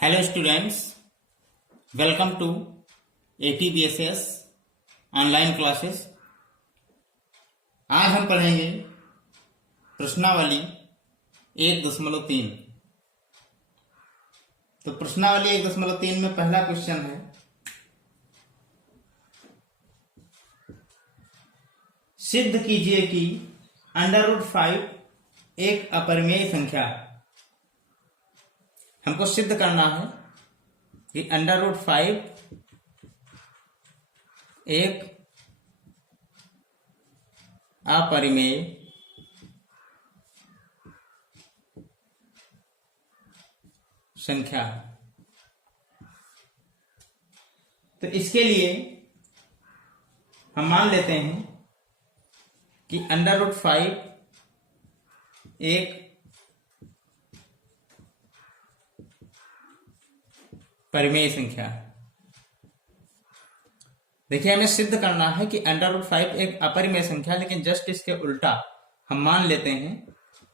Hello students, welcome to APBSS online classes. आज हम पढ़ेंगे प्रश्नावली 1.3। तो प्रश्नावली 1.3 में पहला क्वेश्चन है, सिद्ध कीजिए कि √5 एक अपरिमेय संख्या है। हमको सिद्ध करना है कि √5 एक अपरिमेय संख्या है। तो इसके लिए हम मान लेते हैं कि √5 एक परिमेय संख्या है। देखिए, हमें सिद्ध करना है कि √5 एक अपरिमेय संख्या, लेकिन जस्ट इसके उल्टा हम मान लेते हैं,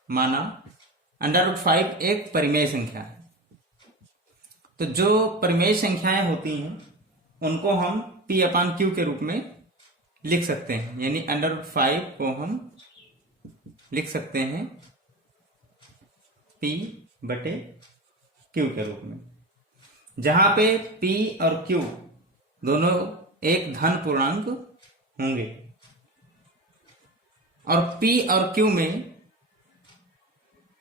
माना √5 एक परिमेय संख्या है। तो जो परिमेय संख्याएं होती हैं उनको हम P/Q के रूप में लिख सकते हैं, यानी √5 को हम लिख सकते हैं P/Q के रूप में, जहां पे P और Q दोनों एक धन पूर्णांक होंगे और P और Q में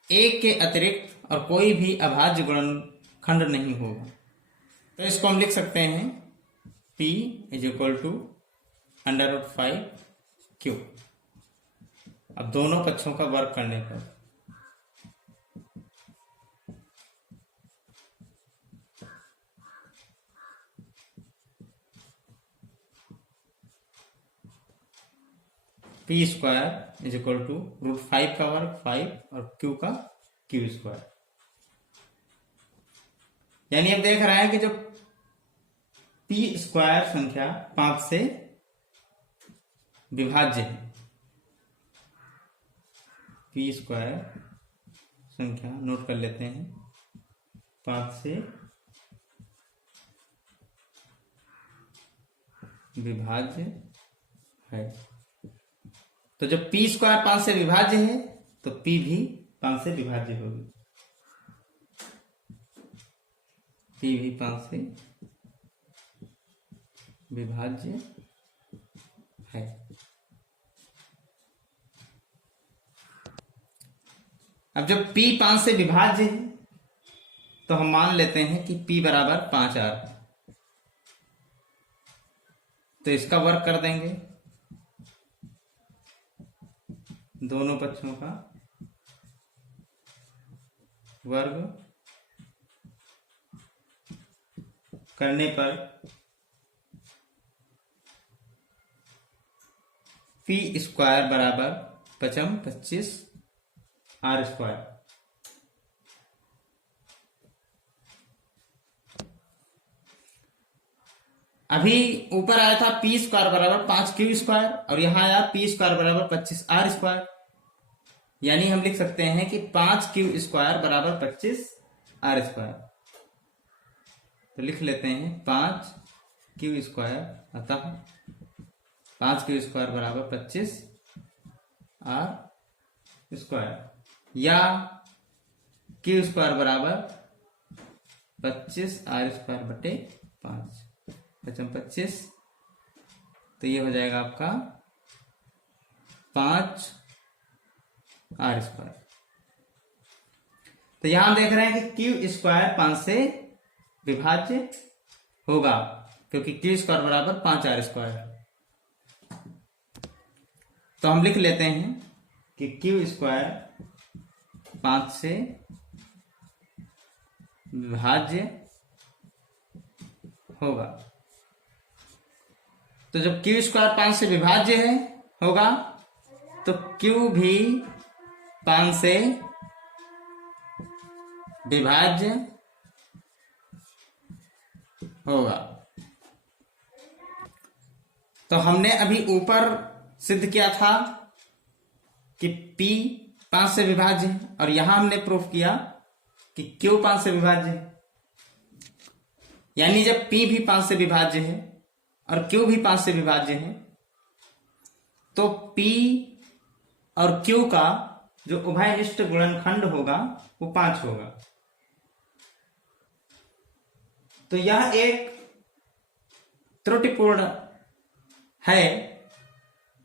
एक के अतिरिक्त और कोई भी अभाज्य गुणनखंड नहीं होगा। तो इसको हम लिख सकते हैं P = √5Q। अब दोनों पक्षों का वर्ग करने पर P² = √5 का वर्ग 5 और Q का Q²। यानी अब देख रहे हैं कि जो P² संख्या 5 से विभाज्य है। P² संख्या नोट कर लेते हैं, 5 से विभाज्य है। तो जब P² 5 से विभाज्य है तो P भी 5 से विभाज्य होगी। P भी 5 से विभाज्य है। अब जब P 5 से विभाज्य है तो हम मान लेते हैं कि P = 5R। तो इसका वर्ग कर देंगे, दोनों पक्षों का वर्ग करने पर P² = 25 R²। अभी ऊपर आया था P² = 5Q² और यहां आया P² = 25 R²। यानी हम लिख सकते हैं कि 5Q² = 25 R²। तो लिख लेते हैं 5Q², अतः 5Q² = 25 R² या Q² = 25 R²/5 25। तो ये हो जाएगा आपका 5 R²। तो यहां देख रहे हैं कि Q² 5 से विभाज्य होगा, क्योंकि Q² = 5 R²। तो हम लिख लेते हैं कि Q² 5 से विभाज्य होगा। तो जब Q² 5 से विभाज्य होगा तो Q भी 5 से विभाज्य होगा। तो हमने अभी ऊपर सिद्ध किया था कि P 5 से विभाज्य है और यहां हमने प्रूफ किया कि Q 5 से विभाज्य है। यानी जब P भी 5 से विभाज्य है और Q भी 5 से विभाज्य है तो P और Q का जो उभयनिष्ठ गुणनखंड होगा वो 5 होगा। तो यह एक त्रुटिपूर्ण है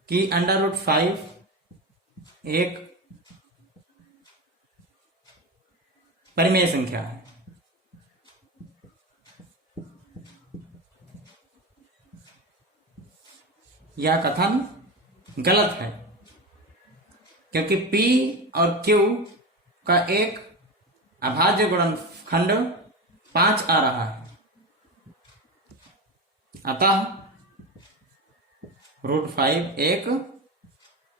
कि √5 एक परिमेय संख्या है। यह कथन गलत है क्योंकि P और Q का एक अभाज्य गुणनखंड 5 आ रहा है। अतः √5 एक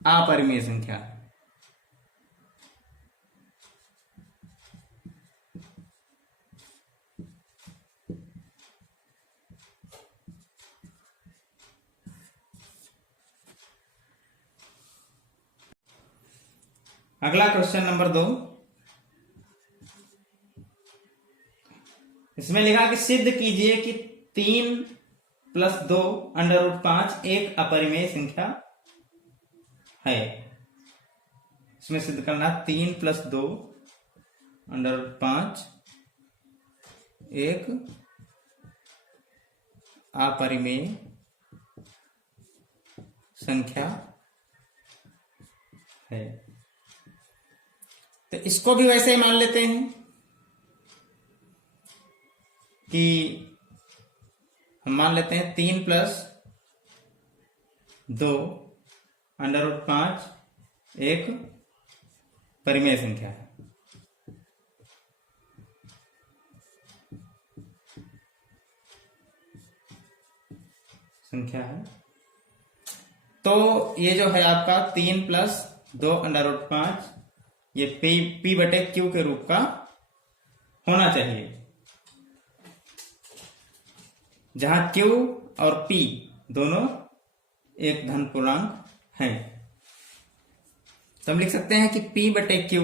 अपरिमेय संख्या है। अगला क्वेश्चन नंबर 2, इसमें लिखा कि सिद्ध कीजिए कि 3 + 2 √5 एक अपरिमेय संख्या है। इसमें सिद्ध करना 3 + 2 √5 एक अपरिमेय संख्या है। तो इसको भी वैसे ही मान लेते हैं कि हम मान लेते हैं 3 + 2 √5 एक परिमेय संख्या है। तो ये जो है आपका 3 + 2 √5 ये P/Q के रूप का होना चाहिए, जहां Q और P दोनों एक धन पूर्णांक हैं। तो हम लिख सकते हैं कि P/Q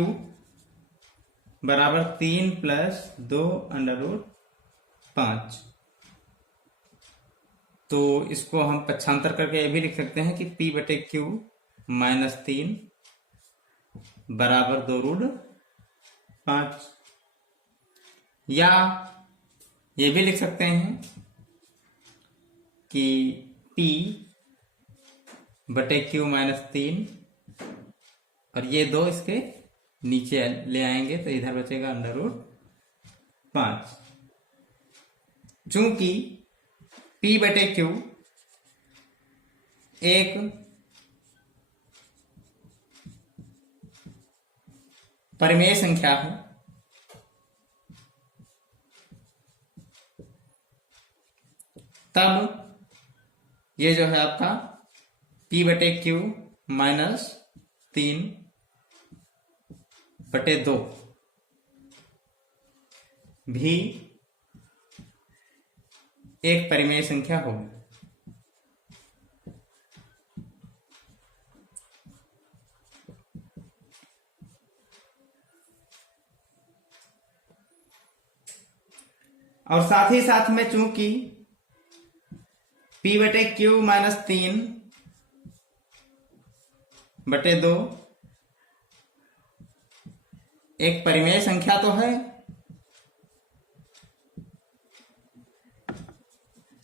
बराबर 3 + 2 √5। तो इसको हम पक्षांतर करके ये भी लिख सकते हैं कि P/Q -3 बराबर 2√5, या ये भी लिख सकते हैं कि P/Q -3 और ये 2 इसके नीचे ले आएंगे तो इधर बचेगा √5। चूंकि P/Q एक परिमेय संख्या है, तब ये जो है आपका P/Q -3/2 भी एक परिमेय संख्या होगी। और साथ ही साथ में चूंकि P/Q -3/2 एक परिमेय संख्या तो है,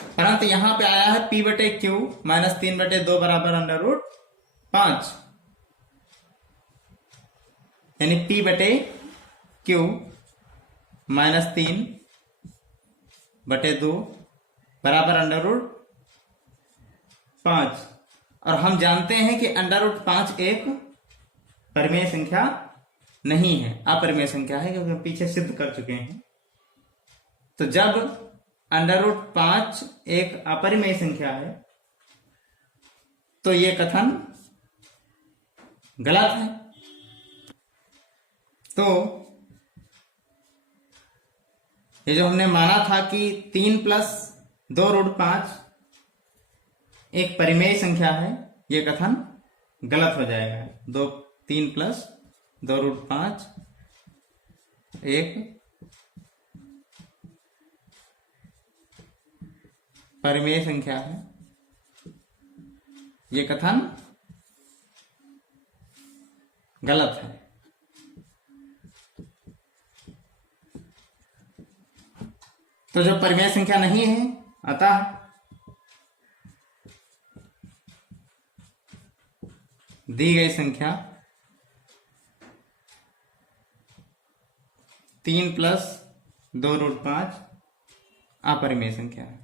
परंतु यहां पे आया है P/Q -3/2 बराबर √5, यानी P/Q -3/2 बराबर √5। और हम जानते हैं कि √5 एक परिमेय संख्या नहीं है, अपरिमेय संख्या है, क्योंकि हम पीछे सिद्ध कर चुके हैं। तो जब √5 एक अपरिमेय संख्या है तो ये कथन गलत है। तो ये जो हमने माना था कि 3 + 2 √5 एक परिमेय संख्या है, ये कथन गलत हो जाएगा। 3 + 2 √5 एक परिमेय संख्या है, ये कथन गलत है। तो जब परिमेय संख्या नहीं है, अतः दी गई संख्या 3 + 2√5 अपरिमेय संख्या है।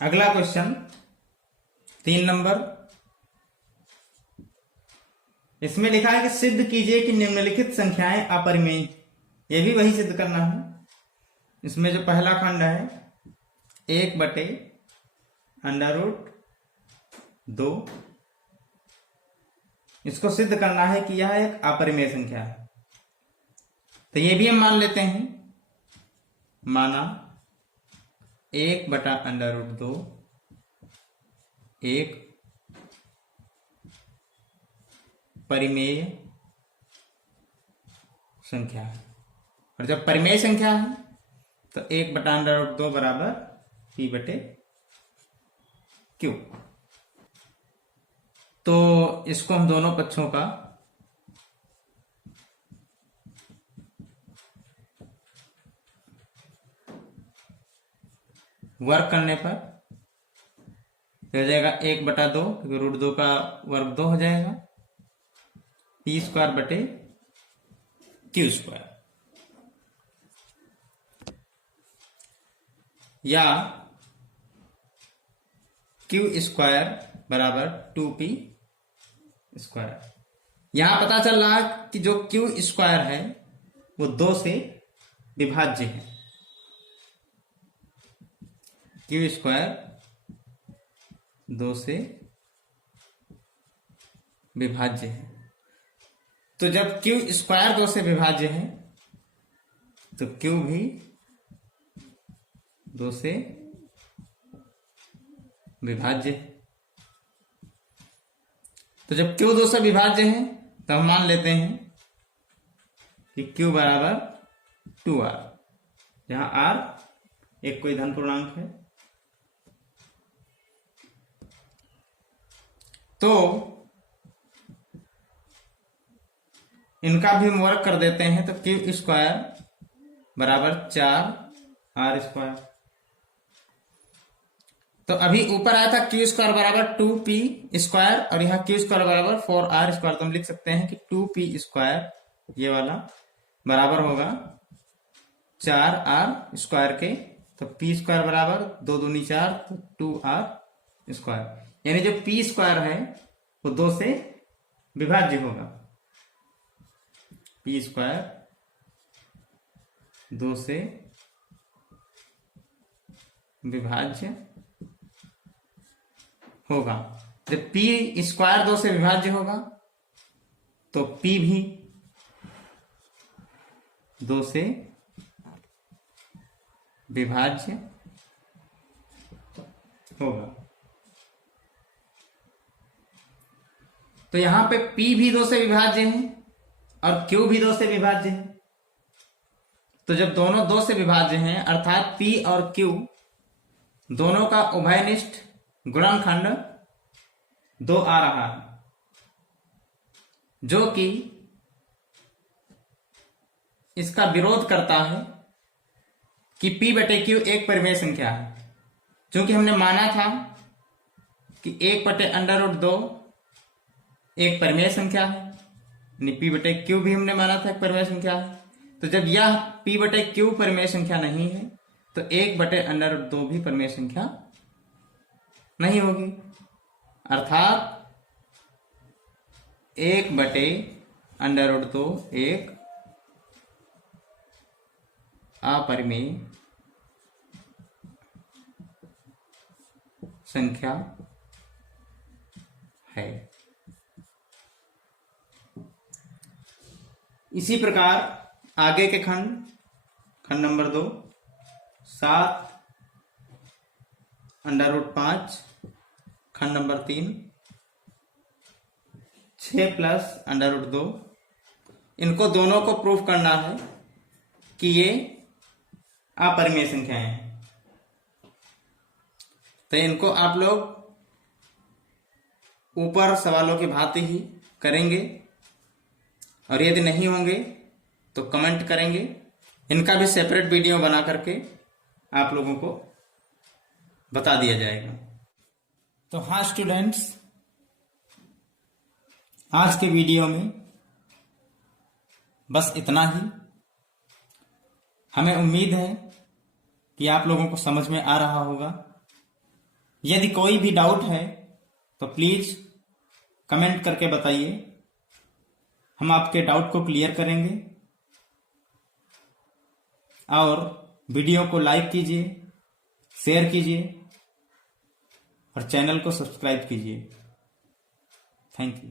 अगला क्वेश्चन 3 नंबर, इसमें लिखा है कि सिद्ध कीजिए कि निम्नलिखित संख्याएं अपरिमेय। यह भी वही सिद्ध करना है। इसमें जो पहला खंड है 1/√2, इसको सिद्ध करना है कि यह एक अपरिमेय संख्या है। तो ये भी हम मान लेते हैं, माना 1/√2 एक परिमेय संख्या है। और जब परिमेय संख्या है तो 1/√2 बराबर P/Q। तो इसको हम दोनों पक्षों का वर्ग करने पर हो जाएगा 1/2, क्योंकि √2 का वर्ग 2 हो जाएगा, P²/Q², या Q² बराबर 2P²। यहां पता चल रहा है कि जो Q² है वो 2 से विभाज्य है। Q² 2 से विभाज्य है। तो जब Q² 2 से विभाज्य है तो Q भी 2 से विभाज्य है। तो जब Q 2 से विभाज्य है तो हम मान लेते हैं कि Q बराबर 2R, जहां R एक कोई धन पूर्णांक है। तो इनका भी हम वर्ग कर देते हैं, तो Q² बराबर 4R²। तो अभी ऊपर आया था Q² बराबर 2P² और यहाँ Q² बराबर 4R²। तो हम लिख सकते हैं कि 2P², ये वाला, बराबर होगा 4R² के। तो P² बराबर 2 दूनी 4, तो 2R², यानी जो P² है वो 2 से विभाज्य होगा। P² 2 से विभाज्य होगा। जब P² 2 से विभाज्य होगा तो P भी 2 से विभाज्य होगा। तो यहां पे P भी 2 से विभाज्य है और Q भी 2 से विभाज्य है। तो जब दोनों 2 से विभाज्य हैं, अर्थात P और Q दोनों का उभयनिष्ठ गुणनखंड 2 आ रहा है, जो कि इसका विरोध करता है कि P/Q एक परिमेय संख्या है। क्योंकि हमने माना था कि 1/√2 एक परिमेय संख्या है, यानी P/Q भी हमने माना था एक परिमेय संख्या है। तो जब यह P/Q परिमेय संख्या नहीं है तो 1/√2 भी परिमेय संख्या नहीं होगी। अर्थात 1/√2 एक अपरिमेय संख्या है। इसी प्रकार आगे के खंड नंबर 2, 7/5, खंड नंबर 3, 6 प्लस अंडर रूट 2, इनको दोनों को प्रूफ करना है कि ये अपरिमेय संख्याएं हैं। तो इनको आप लोग ऊपर सवालों की भांति ही करेंगे, और यदि नहीं होंगे तो कमेंट करेंगे। इनका भी सेपरेट वीडियो बना करके आप लोगों को बता दिया जाएगा। तो हाँ स्टूडेंट्स, आज के वीडियो में बस इतना ही। हमें उम्मीद है कि आप लोगों को समझ में आ रहा होगा। यदि कोई भी डाउट है तो प्लीज कमेंट करके बताइए, हम आपके डाउट को क्लियर करेंगे। और वीडियो को लाइक कीजिए, शेयर कीजिए और चैनल को सब्सक्राइब कीजिए। Thank you.